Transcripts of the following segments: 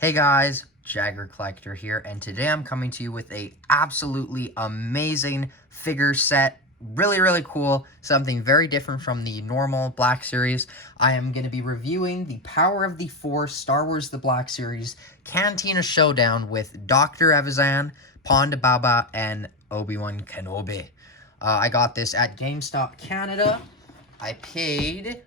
Hey guys, Jagger Collector here, and today I'm coming to you with a absolutely amazing figure set. Really cool, something very different from the normal Black Series. I am going to be reviewing the Power of the Force Star Wars The Black Series Cantina Showdown with Dr. Evazan, Ponda Baba, and Obi Wan Kenobi. I got this at GameStop Canada. I paid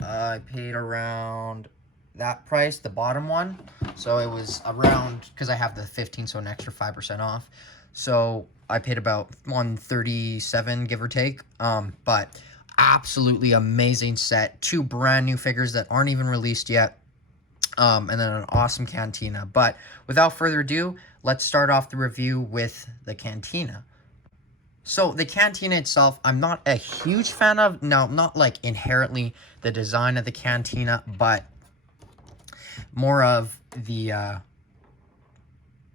around that price, the bottom one. So it was around, because I have the 15, so an extra 5% off. So I paid about $137, give or take. But absolutely amazing set. Two brand new figures that aren't even released yet. And then an awesome Cantina. But without further ado, let's start off the review with the Cantina. So the Cantina itself, I'm not a huge fan of. Now, not like inherently the design of the Cantina, but more of the,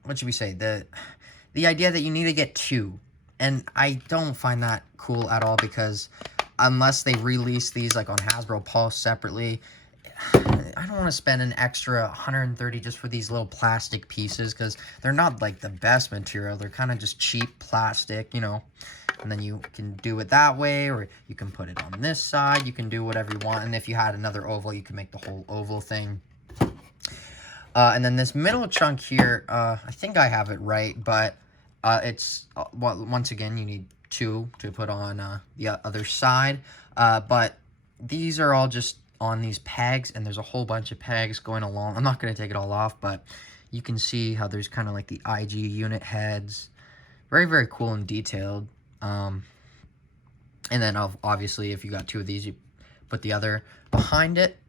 what should we say? The idea that you need to get two. And I don't find that cool at all, because unless they release these like on Hasbro Pulse separately, I don't want to spend an extra $130 just for these little plastic pieces, because they're not like the best material. They're kind of just cheap plastic, you know. And then you can do it that way, or you can put it on this side. You can do whatever you want. And if you had another oval, you can make the whole oval thing. And then this middle chunk here, I think I have it right, but it's, well, once again, you need two to put on the other side. But these are all just on these pegs, and there's a whole bunch of pegs going along. I'm not going to take it all off, but you can see how there's kind of like the IG unit heads. Very cool and detailed. And then obviously, if you got two of these, you put the other behind it.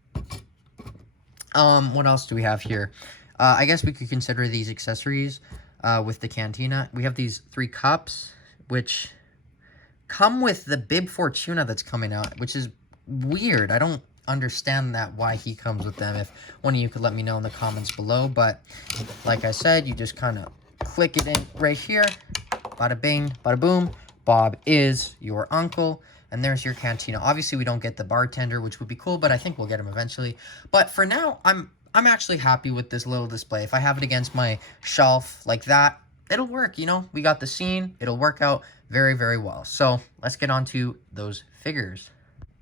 What else do we have here? I guess we could consider these accessories with the Cantina. We have these 3 cups, which come with the Bib Fortuna that's coming out, which is weird. I don't understand that, why he comes with them. If one of you could let me know in the comments below. But like I said, you just kind of click it in right here. Bada bing, bada boom. Bob is your uncle. And there's your Cantina. Obviously, we don't get the bartender, which would be cool, but I think we'll get him eventually. But for now, I'm actually happy with this little display. If I have it against my shelf like that, it'll work, you know? We got the scene. It'll work out very well. So let's get on to those figures.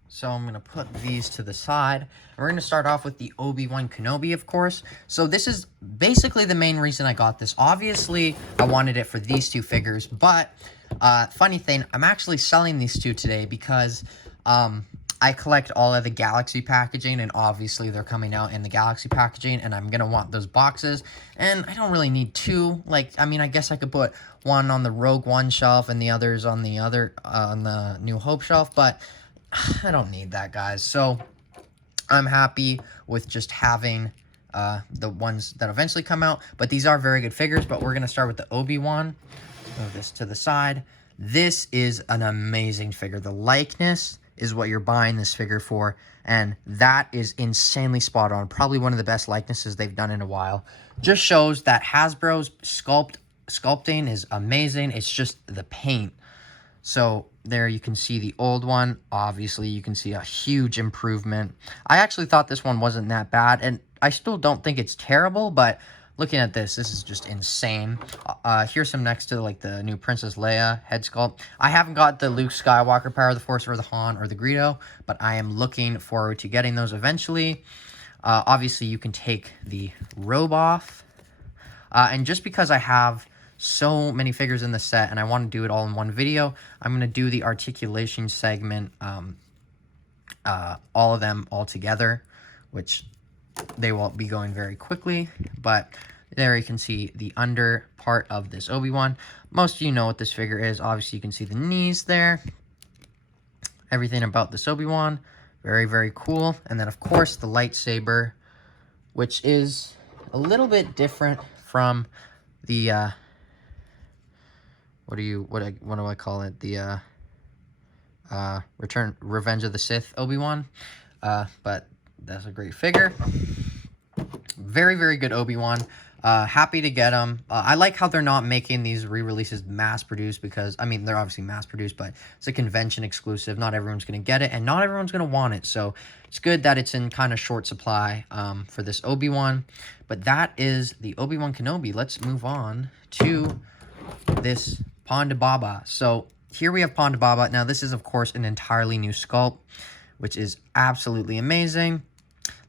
So I'm going to put these to the side. We're going to start off with the Obi Wan Kenobi, of course. So this is basically the main reason I got this. Obviously, I wanted it for these 2 figures, but funny thing, I'm actually selling these 2 today because I collect all of the Galaxy packaging, and obviously they're coming out in the Galaxy packaging, and I'm going to want those boxes, and I don't really need 2. Like, I mean, I guess I could put one on the Rogue One shelf and the others on the on the New Hope shelf, but I don't need that, guys. So I'm happy with just having the ones that eventually come out. But these are very good figures. But we're going to start with the Obi Wan. Move this to the side. This is an amazing figure. The likeness is what you're buying this figure for. And that is insanely spot on. Probably one of the best likenesses they've done in a while. Just shows that Hasbro's sculpting is amazing. It's just the paint. So there you can see the old one. Obviously, you can see a huge improvement. I actually thought this one wasn't that bad, and I still don't think it's terrible, but looking at this is just insane. Here's some next to like the new Princess Leia head sculpt. I haven't got the Luke Skywalker Power of the Force or the Han or the Greedo, but I am looking forward to getting those eventually. Obviously, you can take the robe off. And just because I have so many figures in the set and I want to do it all in one video, I'm going to do the articulation segment, all of them all together, which they will be going very quickly. But there you can see the under part of this Obi-Wan. Most of you know what this figure is. Obviously, you can see the knees there. Everything about this Obi-Wan, very cool. And then, of course, the lightsaber, which is a little bit different from the what do I call it? The Revenge of the Sith Obi-Wan. But that's a great figure. Very good Obi-Wan. Happy to get them. I like how they're not making these re-releases mass-produced because, I mean, they're obviously mass-produced, but it's a convention exclusive. Not everyone's going to get it, and not everyone's going to want it. So it's good that it's in kind of short supply for this Obi Wan. But that is the Obi Wan Kenobi. Let's move on to this Ponda Baba. So here we have Ponda Baba. Now, this is, of course, an entirely new sculpt, which is absolutely amazing.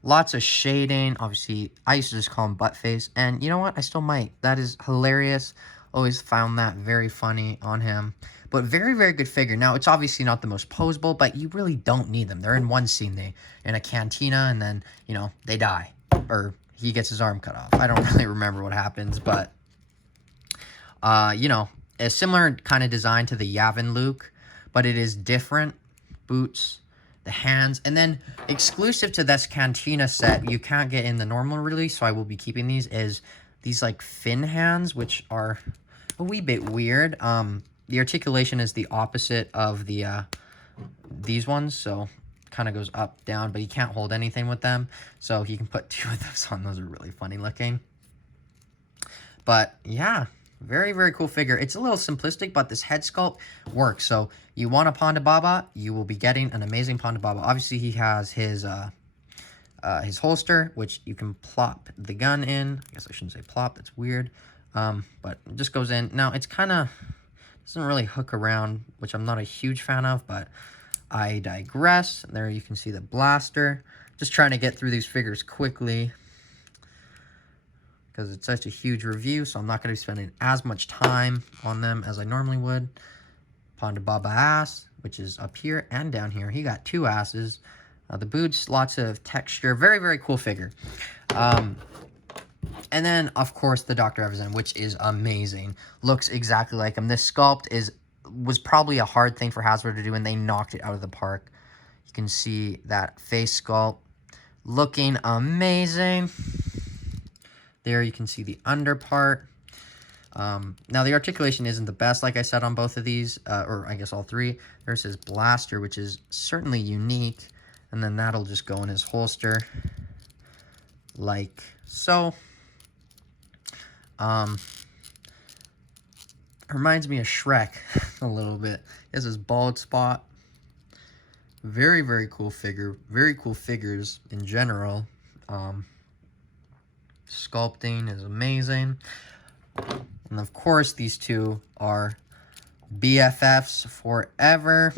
Lots of shading. Obviously, I used to just call him Buttface. And you know what? I still might. That is hilarious. Always found that very funny on him. But very, very good figure. Now, it's obviously not the most posable, but you really don't need them. They're in one scene. They in a cantina, and then, you know, they die. Or he gets his arm cut off. I don't really remember what happens, but, you know, a similar kind of design to the Yavin Luke, but it is different. Boots, the hands, and then exclusive to this Cantina set, you can't get in the normal release, so I will be keeping these, is these like fin hands, which are a wee bit weird. The articulation is the opposite of the these ones, so kind of goes up, down, but you can't hold anything with them, so you can put 2 of those on. Those are really funny looking. But yeah, very, very cool figure. It's a little simplistic, but this head sculpt works. So you want a Ponda Baba, you will be getting an amazing Ponda Baba. Obviously, he has his holster, which you can plop the gun in. I guess I shouldn't say plop. That's weird. But it just goes in. Now, it's kind of doesn't really hook around, which I'm not a huge fan of, but I digress. There you can see the blaster. Just trying to get through these figures quickly, because it's such a huge review, so I'm not going to be spending as much time on them as I normally would. Ponda Baba ass, which is up here and down here. He got 2 asses. The boots, lots of texture. Very, very cool figure. And then, of course, the Dr. Evazan, which is amazing. Looks exactly like him. This sculpt was probably a hard thing for Hasbro to do, and they knocked it out of the park. You can see that face sculpt looking amazing. There you can see the under part. Now, the articulation isn't the best, like I said, on both of these, or I guess all 3. There's his blaster, which is certainly unique, and then that'll just go in his holster, like so. Reminds me of Shrek a little bit. He has his bald spot. Very, very cool figure. Very cool figures in general. Sculpting is amazing. And of course, these 2 are BFFs forever.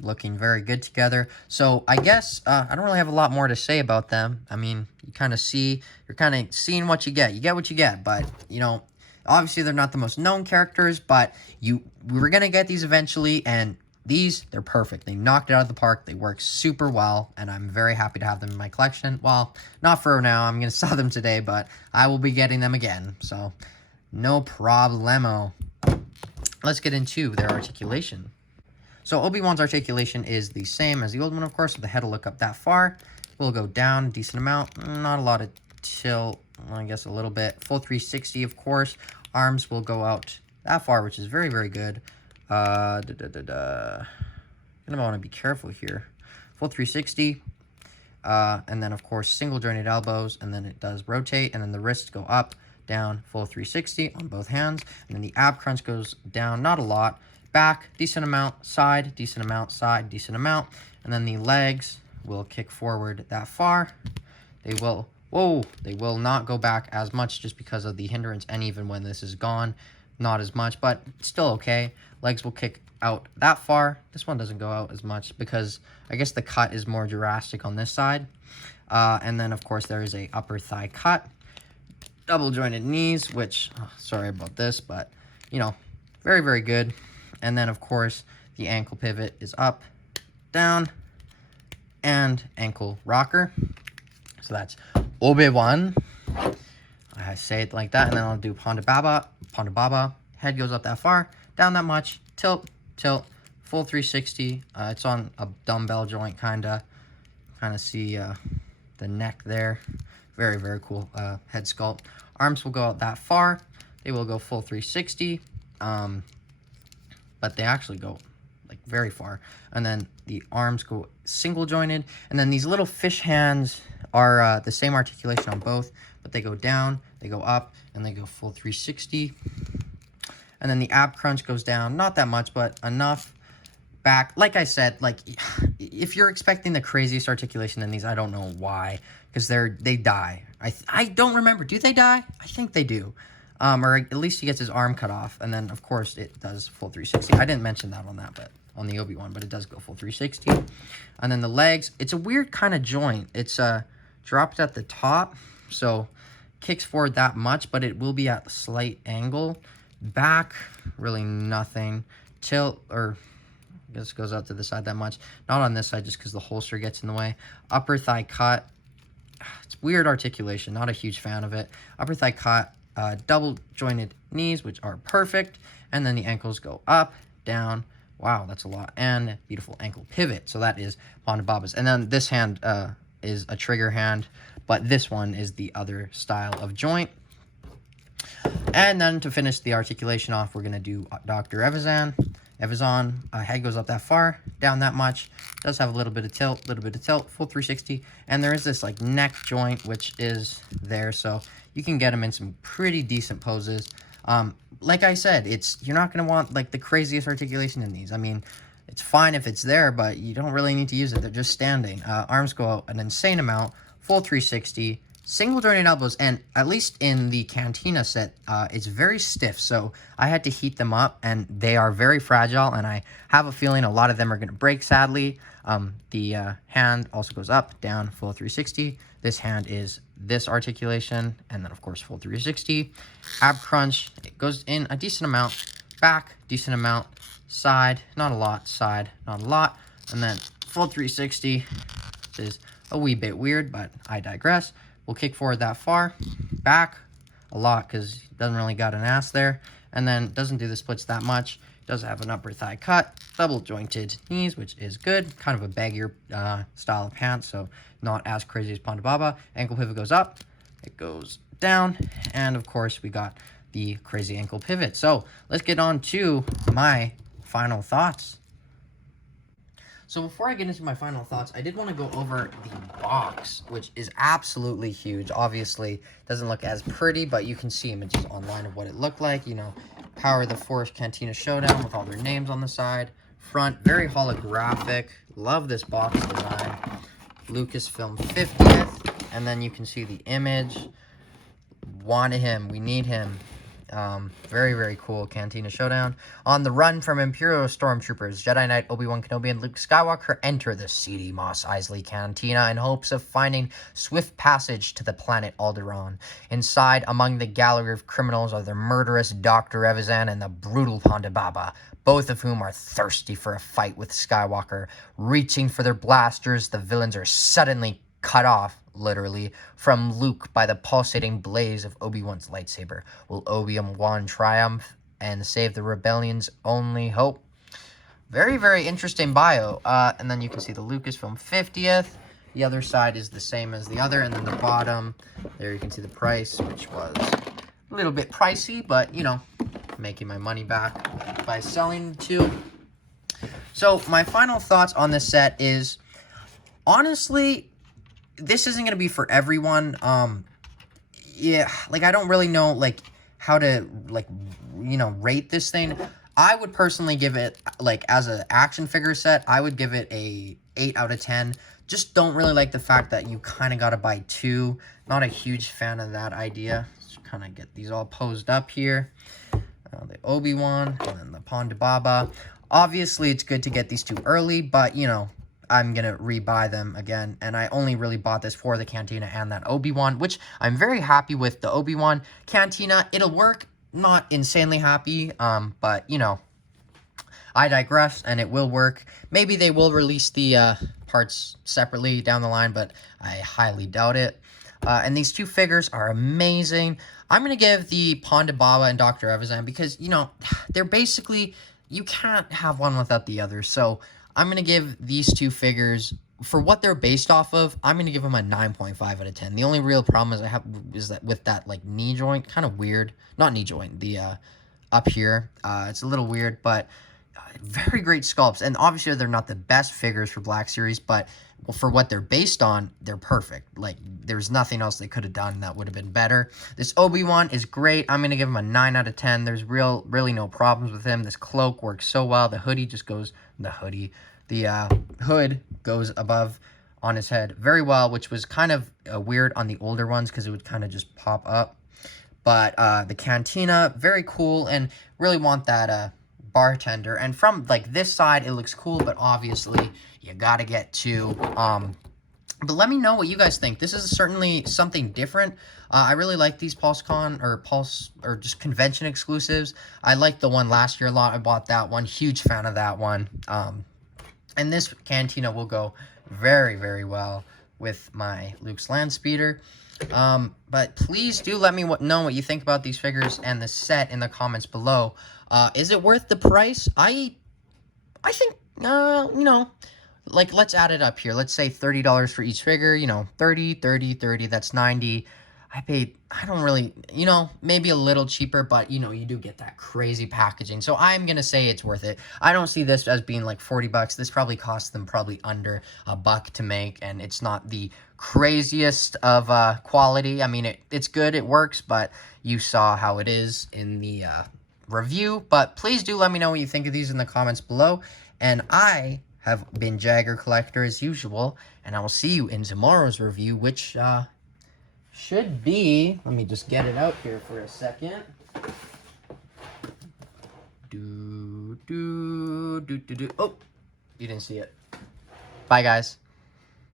Looking very good together. So I guess I don't really have a lot more to say about them. I mean, you kind of see, you're kind of seeing what you get. You get what you get, but, you know, obviously they're not the most known characters, but we were going to get these eventually, and they're perfect. They knocked it out of the park. They work super well, and I'm very happy to have them in my collection. Well, not for now. I'm going to sell them today, but I will be getting them again, so no problemo. Let's get into their articulation. So Obi Wan's articulation is the same as the old one, of course. So the head will look up that far. We'll go down a decent amount. Not a lot of tilt, I guess a little bit. Full 360, of course. Arms will go out that far, which is very, very good. I'm gonna want to be careful here. Full 360. And then, of course, single jointed elbows. And then it does rotate. And then the wrists go up, down, full 360 on both hands. And then the ab crunch goes down, not a lot. Back, decent amount, side, decent amount, side, decent amount. And then the legs will kick forward that far. They will, they will not go back as much just because of the hindrance. And even when this is gone, not as much, but still okay. Legs will kick out that far. This one doesn't go out as much because I guess the cut is more drastic on this side. And then, of course, there is a upper thigh cut. Double jointed knees, which, sorry about this, but, you know, very, very good. And then, of course, the ankle pivot is up, down, and ankle rocker. So that's Obi Wan. I say it like that, and then I'll do Ponda Baba. Ponda Baba. Head goes up that far, down that much, tilt, tilt, full 360. It's on a dumbbell joint, kind of see the neck there. Very, very cool head sculpt. Arms will go out that far. They will go full 360. But they actually go like very far. And then the arms go single jointed. And then these little fish hands are the same articulation on both, but they go down, they go up, and they go full 360. And then the ab crunch goes down, not that much, but enough. Back, like I said, like if you're expecting the craziest articulation in these, I don't know why, because they die. I don't remember. Do they die? I think they do. Or at least he gets his arm cut off, and then of course it does full 360. I didn't mention that on that, but on the Obi Wan, but it does go full 360. And then the legs, it's a weird kind of joint. It's dropped at the top, so kicks forward that much, but it will be at a slight angle. Back, really nothing. Tilt, or this goes out to the side that much. Not on this side, just because the holster gets in the way. Upper thigh cut. It's weird articulation. Not a huge fan of it. Upper thigh cut. Double jointed knees, which are perfect. And then the ankles go up, down. Wow, that's a lot. And beautiful ankle pivot. So that is Ponda Baba's. And then this hand is a trigger hand. But this one is the other style of joint. And then to finish the articulation off, we're going to do Dr. Evazan. Head goes up that far, down that much. Does have a little bit of tilt, full 360. And there is this like neck joint, which is there. So you can get him in some pretty decent poses. Like I said, you're not going to want like the craziest articulation in these. I mean, it's fine if it's there, but you don't really need to use it. They're just standing. Arms go out an insane amount, full 360. Single jointed elbows, and at least in the Cantina set, it's very stiff, so I had to heat them up, and they are very fragile, and I have a feeling a lot of them are going to break, sadly. The hand also goes up, down, full 360. This hand is this articulation, and then, of course, full 360. Ab crunch, it goes in a decent amount. Back, decent amount. Side, not a lot. Side, not a lot. And then full 360, which is a wee bit weird, but I digress. We'll kick forward that far, back a lot because he doesn't really got an ass there, and then doesn't do the splits that much. Does have an upper thigh cut, double jointed knees, which is good. Kind of a baggier style of pants, so not as crazy as Ponda Baba. Ankle pivot goes up, it goes down, and of course we got the crazy ankle pivot. So let's get on to my final thoughts. So before I get into my final thoughts, I did want to go over the box, which is absolutely huge. Obviously, doesn't look as pretty, but you can see images online of what it looked like. You know, Power of the Force Cantina Showdown with all their names on the side. Front, very holographic. Love this box design. Lucasfilm 50th. And then you can see the image. Wanted him. We need him. Very, very cool Cantina Showdown. On the run from Imperial Stormtroopers, Jedi Knight Obi Wan Kenobi and Luke Skywalker enter the seedy Mos Eisley Cantina in hopes of finding swift passage to the planet Alderaan. Inside, among the gallery of criminals, are the murderous Dr. Evazan and the brutal Ponda Baba, both of whom are thirsty for a fight with Skywalker. Reaching for their blasters, the villains are suddenly cut off, literally, from Luke by the pulsating blaze of Obi-Wan's lightsaber. Will Obi-Wan triumph and save the rebellion's only hope? Very, very interesting bio. And then you can see the Lucasfilm 50th. The other side is the same as the other. And then the bottom, there you can see the price, which was a little bit pricey, but, you know, making my money back by selling two. So my final thoughts on this set is, honestly, this isn't going to be for everyone. Yeah, like, I don't really know, like, how to, like, you know, rate this thing. I would personally give it, like, as an action figure set, I would give it a 8 out of 10. Just don't really like the fact that you kind of got to buy two. Not a huge fan of that idea. Let's kind of get these all posed up here. The Obi Wan and then the Ponda Baba. Obviously, it's good to get these two early, but, you know, I'm going to rebuy them again, and I only really bought this for the Cantina and that Obi Wan, which I'm very happy with. The Obi Wan Cantina, it'll work. Not insanely happy, but, you know, I digress, and it will work. Maybe they will release the parts separately down the line, but I highly doubt it. And these two figures are amazing. I'm going to give the Ponda Baba and Dr. Evazan because, you know, they're basically, you can't have one without the other, so I'm going to give these two figures, for what they're based off of, I'm going to give them a 9.5 out of 10. The only real problem is that with that, like, knee joint, kind of weird. Not knee joint, the up here. It's a little weird, but very great sculpts, and obviously they're not the best figures for Black Series, but for what they're based on, they're perfect. Like, there's nothing else they could have done that would have been better. This Obi Wan is great. I'm gonna give him a 9 out of 10. There's really no problems with him. This cloak works so well. The hoodie just goes, the hood goes above on his head very well, which was kind of weird on the older ones because it would kind of just pop up. But the Cantina, very cool, and really want that bartender. And from like this side, it looks cool, but obviously you gotta get to but let me know what you guys think. This is certainly something different. I really like these pulsecon or just convention exclusives. I liked the one last year a lot. I bought that one, huge fan of that one. And this Cantina will go very, very well with my Luke's land speeder. But please do let me know what you think about these figures and the set in the comments below. Is it worth the price? I think, you know, like, let's add it up here. Let's say $30 for each figure, you know, 30, 30, 30, that's 90. I don't really, you know, maybe a little cheaper, but, you know, you do get that crazy packaging. So I'm going to say it's worth it. I don't see this as being like 40 bucks. This probably cost them probably under $1 to make, and it's not the craziest of quality. I mean, it's good, it works, but you saw how it is in the review. But please do let me know what you think of these in the comments below. And I have been Jagger Collector as usual, and I will see you in tomorrow's review, which should be, let me just get it out here for a second. Oh, you didn't see it. Bye, guys.